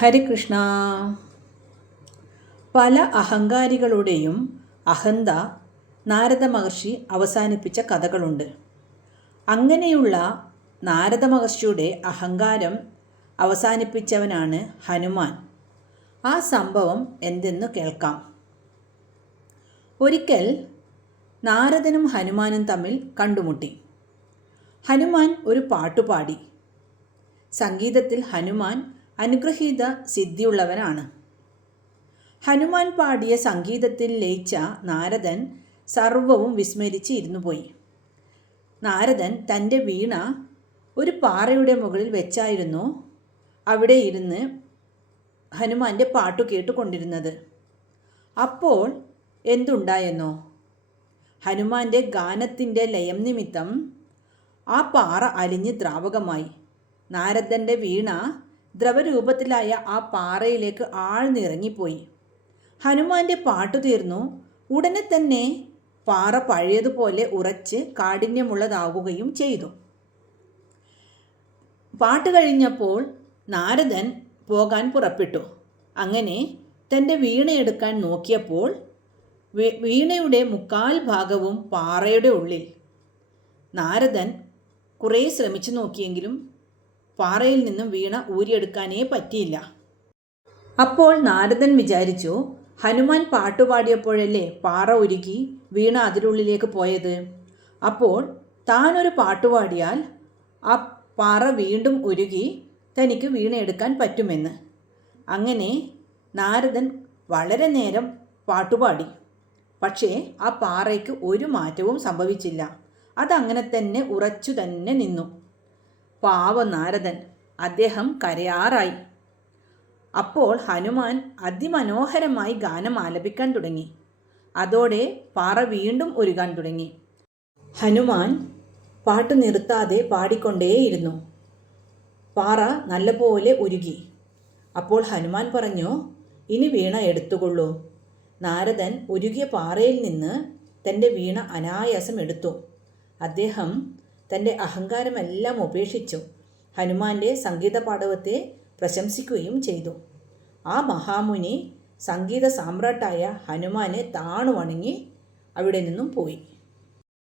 ഹരികൃഷ്ണ. പല അഹങ്കാരികളുടെയും അഹന്ത നാരദ മഹർഷി അവസാനിപ്പിച്ച കഥകളുണ്ട്. അങ്ങനെയുള്ള നാരദ മഹർഷിയുടെ അഹങ്കാരം അവസാനിപ്പിച്ചവനാണ് ഹനുമാൻ. ആ സംഭവം എന്തെന്ന് കേൾക്കാം. ഒരിക്കൽ നാരദനും ഹനുമാനും തമ്മിൽ കണ്ടുമുട്ടി. ഹനുമാൻ ഒരു പാട്ടുപാടി. സംഗീതത്തിൽ ഹനുമാൻ അനുഗ്രഹീത സിദ്ധിയുള്ളവനാണ്. ഹനുമാൻ പാടിയ സംഗീതത്തിൽ ലയിച്ച നാരദൻ സർവവും വിസ്മരിച്ച് ഇരുന്നു പോയി നാരദൻ തന്റെ വീണ ഒരു പാറയുടെ മുകളിൽ വെച്ചായിരുന്നു അവിടെ ഇരുന്ന് ഹനുമാന്റെ പാട്ടു കേട്ടുകൊണ്ടിരുന്നത്. അപ്പോൾ എന്തുണ്ടായെന്നോ? ഹനുമാന്റെ ഗാനത്തിന്റെ ലയം നിമിത്തം ആ പാറ അലിഞ്ഞ് ദ്രാവകമായി. നാരദന്റെ വീണ ദ്രവരൂപത്തിലായ ആ പാറയിലേക്ക് ആഴ്ന്നിറങ്ങിപ്പോയി. ഹനുമാന്റെ പാട്ടു തീർന്നു. ഉടനെ തന്നെ പാറ പഴയതുപോലെ ഉറച്ച് കാഠിന്യമുള്ളതാവുകയും ചെയ്തു. പാട്ട് കഴിഞ്ഞപ്പോൾ നാരദൻ പോകാൻ പുറപ്പെട്ടു. അങ്ങനെ തന്റെ വീണയെടുക്കാൻ നോക്കിയപ്പോൾ വീണയുടെ മുക്കാൽ ഭാഗവും പാറയുടെ ഉള്ളിൽ. നാരദൻ കുറേ ശ്രമിച്ചു നോക്കിയെങ്കിലും പാറയിൽ നിന്നും വീണ ഊരിയെടുക്കാനേ പറ്റിയില്ല. അപ്പോൾ നാരദൻ വിചാരിച്ചു ഹനുമാൻ പാട്ടുപാടിയപ്പോഴല്ലേ പാറ ഉരുക്കി വീണ അതിനുള്ളിലേക്ക് പോയത്? അപ്പോൾ താനൊരു പാട്ടുപാടിയാൽ ആ പാറ വീണ്ടും ഉരുകി തനിക്ക് വീണയെടുക്കാൻ പറ്റുമെന്ന്. അങ്ങനെ നാരദൻ വളരെ നേരം പാട്ടുപാടി പക്ഷേ ആ പാറയ്ക്ക് ഒരു മാറ്റവും സംഭവിച്ചില്ല. അതങ്ങനെ തന്നെ ഉറച്ചു തന്നെ നിന്നു. പാവ നാരദൻ അദ്ദേഹം കരയാറായി. അപ്പോൾ ഹനുമാൻ അതിമനോഹരമായി ഗാനം ആലപിക്കാൻ തുടങ്ങി. അതോടെ പാറ വീണ്ടും ഒരുകാൻ തുടങ്ങി. ഹനുമാൻ പാട്ട് നിർത്താതെ പാടിക്കൊണ്ടേയിരുന്നു. പാറ നല്ലപോലെ ഉരുകി. അപ്പോൾ ഹനുമാൻ പറഞ്ഞു ഇനി വീണ എടുത്തുകൊള്ളൂ. നാരദൻ ഉരുകിയ പാറയിൽ നിന്ന് തന്റെ വീണ അനായാസം എടുത്തു. അദ്ദേഹം തന്റെ അഹങ്കാരമെല്ലാം ഉപേക്ഷിച്ചു ഹനുമാന്റെ സംഗീത പാഠവത്തെ പ്രശംസിക്കുകയും ചെയ്തു. ആ മഹാമുനി സംഗീത സാമ്രാട്ടായ ഹനുമാനെ താണു അവിടെ നിന്നും പോയി.